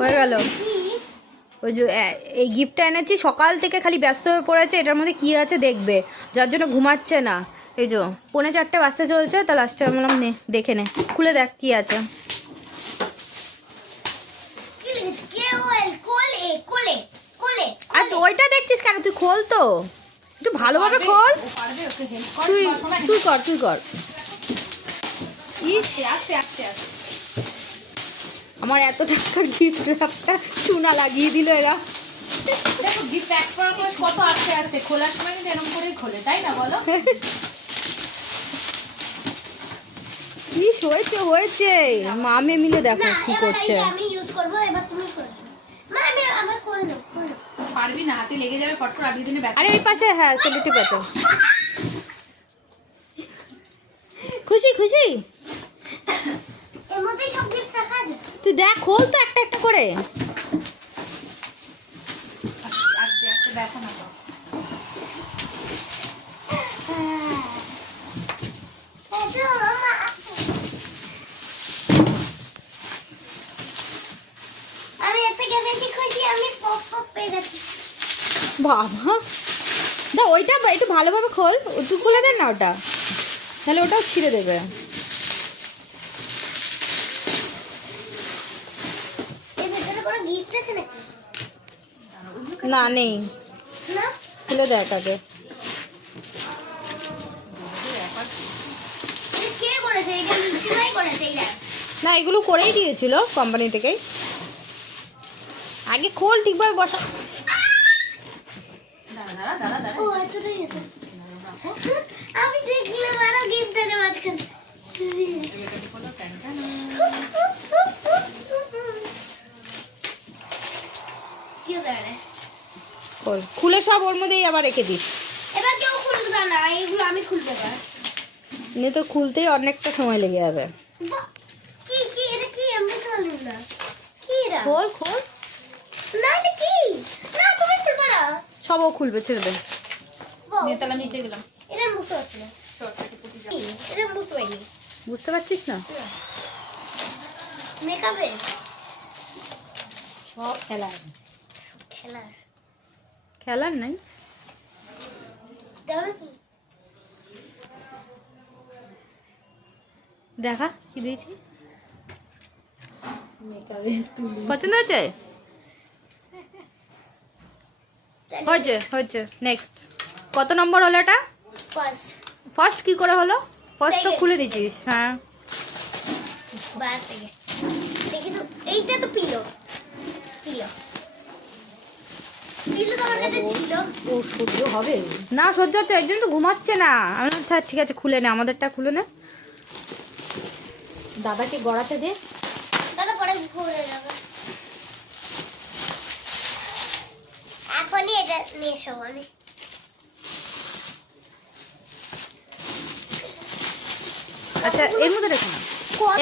হয়ে গেল। ওই যে এই গিফটটা এনেছি সকাল থেকে খালি ব্যস্ত হয়ে পড়েছে এটার মধ্যে কী আছে দেখবে। যার জন্য ঘুমাচ্ছে না। এই যে পৌনে চারটে বাজতে চলছে তা লাস্টে আমি বললাম নে দেখে নে খুলে দেখ কী আছে। আর ওইটা দেখছিস কেন? তুই খোল তো। একটু ভালোভাবে খোল। তুই তুই কর তুই কর। ইস আস্তে আস্তে আস্তে আমার এত টাকার গিফট র্যাপটা চুনা লাগিয়ে দিল এরা। দেখো গিফট প্যাক করার পর কত আস্তে আস্তে খোলার সময় কিন্তু এরকম করেই খোলে তাই না বলো? ইস হয়েছে হয়েছে? মামে মিলে দেখো কি করছে। এইটা আমি ইউজ করব এবার তুমি করো মা করে দাও পারবি না হাতে লেগে যাবে ফট করে আপনি দিনে আরে এই পাশে হ্যাঁ খুশি খুশি? এর মধ্যে সব তুই দেখ খোল তো একটা একটা করে। বাবা। দা ওইটা একটু ভালোভাবে খোল তুই খুলে দেন না ওটা। তাহলে ওটাও ছিঁড়ে দেবে এর আছে নাকি? না নেই। না? খুলে দেয় তাকে না এগুলো করেই দিয়েছিল কোম্পানি থেকেই। আগে খোল ঠিকভাবে বসা। আমি দেখলাম আরও গিফট আছে মাঝখানে এটা খোলো টান টান কি দাঁড়ায় খোল খুলে সব ওর মধ্যেই আবার রেখে দিস। এবার কেউ খুলবে না এগুলো আমি খুলতে পার তো খুলতেই অনেকটা সময় লেগে যাবে। কি কি এটা কি? আমি পারলাম না। কি এটা? খোল খোল। না এটা কি? না তুমি খুলবে না। সব ও খুলবে ছেড়ে দে। নিয়ে তাহলে নিচে গেলাম। এটা বুঝতে পারছি না? এটা বুঝতে পারিনি। বুঝতে পারছিস না? মেকআপে সব খেলার। খেলার। খেলার নাই? দেখা কি দিয়েছি? পছন্দ হয়েছে? হয়েছে হয়েছে। নেক্সট কত নম্বর হলো এটা? ফার্স্ট ফার্স্ট কি করে হলো? ফার্স্ট তো খুলে দিয়েছিস হ্যাঁ। বাস থেকে। দেখি তো এইটা তো পিলো পিলো পিলো তো আমার কাছে ছিল ও সহ্য হবে না সহ্য হচ্ছে একজন তো ঘুমাচ্ছে না। আমি ঠিক আছে খুলে নে আমাদেরটা খুলে নে। দাদাকে গড়াতে দে। দাদা পরে ঘুরে যাবে। এখনই এটা নিয়ে এসো আমি। আচ্ছা এর মধ্যে রেখো না।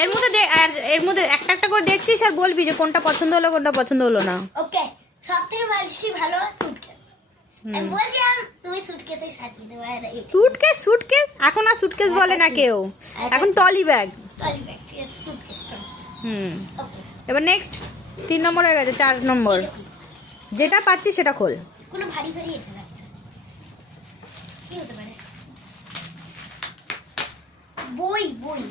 এর মধ্যে আর এর মধ্যে একটা একটা করে দেখছিস আর বলবি যে কোনটা পছন্দ হলো কোনটা পছন্দ হলো না। ওকে। সব থেকে বেশি ভালো সুটকেস আমি বলছিলাম তুমি সুটকেসে সাজিয়ে দেবো আর এই সুটকেস সুটকেস এখন আর সুটকেস বলে না কেউ। এখন টলি ব্যাগ টলি ব্যাগ ঠিক আছে সুটকেস হুম। ওকে এবার নেক্সট তিন নম্বর হয়ে গেছে চার নম্বর। যেটা পাচ্ছি সেটা খোল। কোনো ভারী ভারী এটা লাগছে কি হতে পারে? বই বই।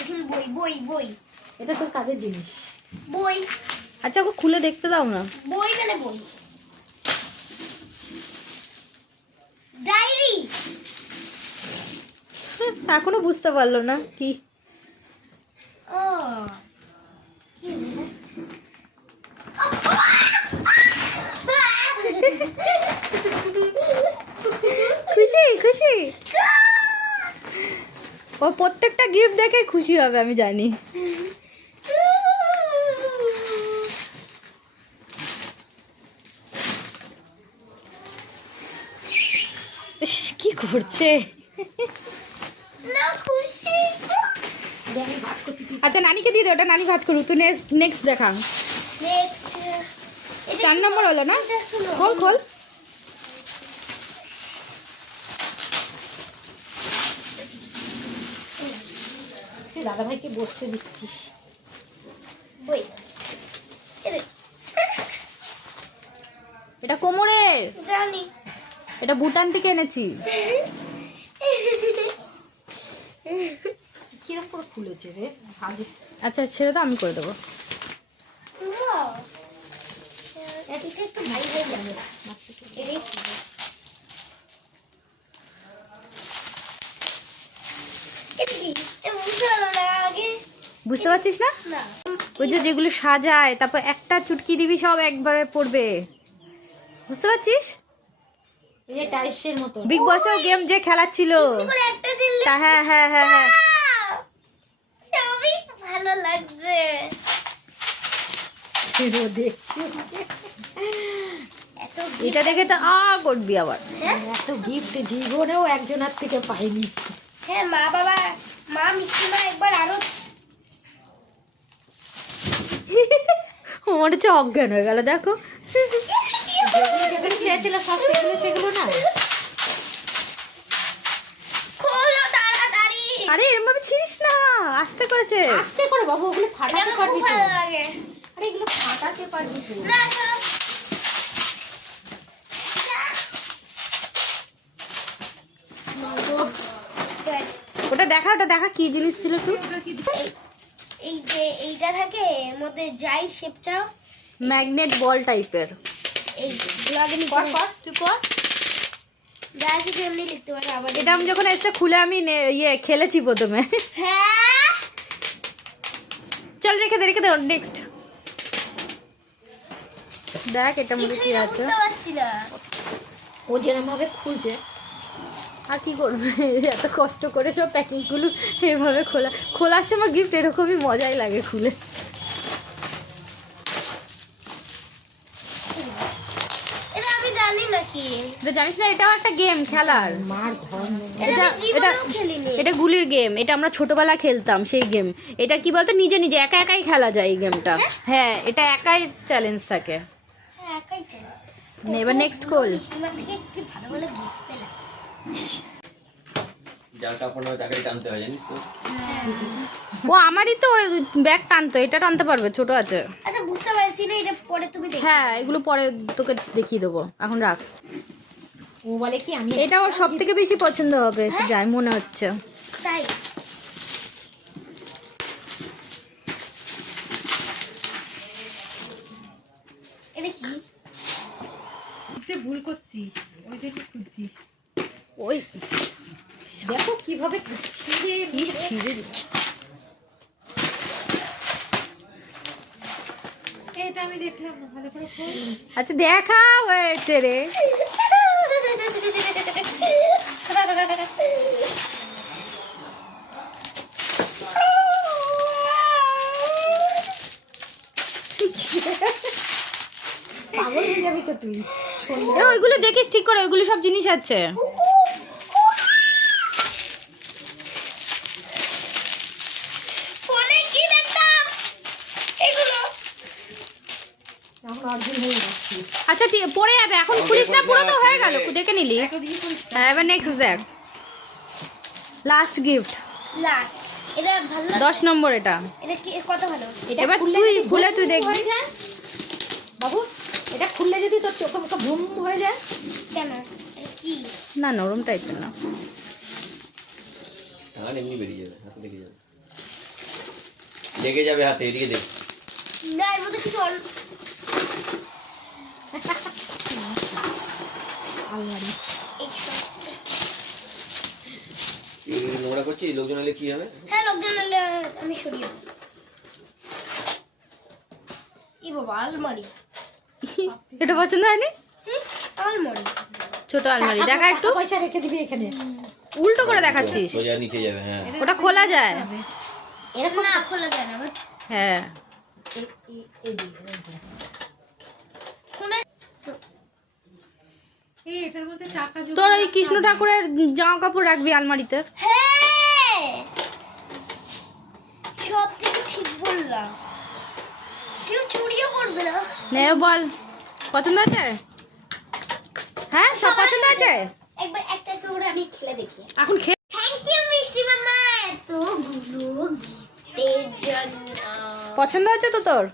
বই বই বই বই। এটা তোর কাজের জিনিস। বই। আচ্ছা ওকে খুলে দেখতে দাও না। বই মানে বই। ডায়েরি। এখনও বুঝতে পারল না কি? ও খুশি খুশি? ও প্রত্যেকটা গিফট দেখে খুশি হবে আমি জানি। করছে। আচ্ছা নানিকে দিয়ে দে, ওটা নানি ভাজ করুক। তুই নেক্সট নেক্সট দেখা। চার নম্বর হলো না? খোল খোল। দাদা ভাইকে বসতে দিচ্ছিস। এটা কোমরের। জানি। এটা ভুটান থেকে এনেছি। কিরম করে খুলেছে রে? আচ্ছা ছেড়ে দাও আমি করে দেবো। বুঝতে পারছিস না না? ওই যে যেগুলো সাজায় তারপর একটা চুটকি দিবি সব একবারে পড়বে। বুঝতে পারছিস? ওই যে টাইসের মতো। বিগ বসেও গেম যে খেলাচ্ছিল। হ্যাঁ হ্যাঁ হ্যাঁ হ্যাঁ। সবই ভালো লাগছে। দেখছি। এটা দেখে তো আ করবি আবার এত গিফট জীবনেও একজনের থেকে পাইনি। হ্যাঁ মা বাবা মা মিষ্টিমা একবার আরও মনে হচ্ছে অজ্ঞান হয়ে গেল দেখো চেয়েছিল সব সেগুলো সেগুলো না? আরে এরম ভাবে ছিড়িস না আস্তে করেছে আস্তে করে বাবু ওগুলো ফাটাতে পারবি তো আরে এগুলো ফাটাতে পারবি তো ওটা দেখা ওটা দেখা কি জিনিস ছিল তুই? এই- এই যে এইটা থাকে এর মধ্যে যাই শেপ চাও। ম্যাগনেট বল টাইপের এই ব্লগে কর কর তুই কর। যা কিছু এমনি লিখতে পারো আবার এটা আমি যখন এসে খুলে আমি ইয়ে খেলেছি প্রথমে। হ্যাঁ? চল রেখে দে রেখে দে নেক্সট দেখ এটার মধ্যে কি আছে। ও যেরকম ভাবে খুলছে। আর কি করবে? এত কষ্ট করে সব প্যাকিংগুলো এভাবে খোলা। খোলার সময় গিফট এরকমই মজাই লাগে খুলে এটা আমি জানি নাকি এটা জানিস না এটাও একটা গেম খেলার। মার ঘর নেই। এটা এটা গুলির গেম এটা আমরা ছোটবেলা খেলতাম সেই গেম এটা কি বলতো নিজে নিজে একা একাই খেলা যায় এই গেমটা হ্যাঁ। এটা একাই চ্যালেঞ্জ থাকে। হ্যাঁ এবার নেক্সট খোল মিষ্টিমার থেকে কি ভালো ভালো গিফট পেলাম যার কাপড় নয় তাকেই টানতে হয় জানিস তো। ও আমারই তো ব্যাগ টানতো এটা টানতে পারবে ছোট আছে। আচ্ছা বুঝতে পারছি না এটা পরে তুমি হ্যাঁ এগুলো পরে তোকে দেখিয়ে দেবো। এখন রাখ। ও বলে কি আমি এটা ওর সব থেকে বেশি পছন্দ হবে যাই মনে হচ্ছে। তাই। এটা কি? তুই ভুল করছিস ওই খুঁজছিস ওই দেখো কীভাবে ছিঁড়ে ছিঁড়ে দিচ্ছে। এটা আমি দেখলাম না, ভালো করে আচ্ছা দেখা হয়েছে রে। ওইগুলো দেখিস ঠিক করে ওইগুলো সব জিনিস আছে ফোনে কি দেখতাম এগুলো এখন অর্জুন হয়ে যাচ্ছিস আচ্ছা ঠিক পড়ে যাবে এখন খুলিস না পুরো তো হয়ে গেল দেখে নিলি। হ্যাঁ এবার নেক্সট দেখ। লাস্ট গিফট লাস্ট এটা ভালো লাগে? দশ নম্বর এটা। এটা কি কত ভালো? এবার তুই খুলে তুই দেখবি। বাবু এটা খুললে যদি তোর চোখে মুখে ভুম হয়ে যায়? কেন? কি? না নরম টাইপের না। টান এমনি বেরিয়ে যাবে হাতে লেগে যাবে। লেগে যাবে হাতে এদিকে দেখ। না এর মধ্যে কিছু আলমারি নোংরা করছিস? লোকজন এলে কি হবে? হ্যাঁ লোকজন এলে আমি সরিয়ে ই বাবা আলমারি। এটা পছন্দ হয়নি? আলমারি। ছোট আলমারি। দেখা একটু। পয়সা রেখে দিবি এখানে। উল্টো করে দেখাচ্ছিস। সোজা নিচে যাবে হ্যাঁ। ওটা খোলা যায়। এরকম না খোলা যায় না হ্যাঁ এ- এ- এদিকে, এদিকে। কোনে এই এটার মধ্যে টাকা যোগ তোর ওই কৃষ্ণ ঠাকুরের জামা কাপড় রাখবি আলমারিতে। হ্যাঁ! সব থেকে ঠিক বললাম। কেউ চুরিও করবে না। নে বল। পছন্দ আছে হ্যাঁ সব পছন্দ আছে একবার একটা একটা আমি খেলে দেখি। এখন খেয়ে থ্যাংক ইউ মিষ্টি মামা। এতগুলো গিফটের জন্য। পছন্দ হচ্ছে তো তোর?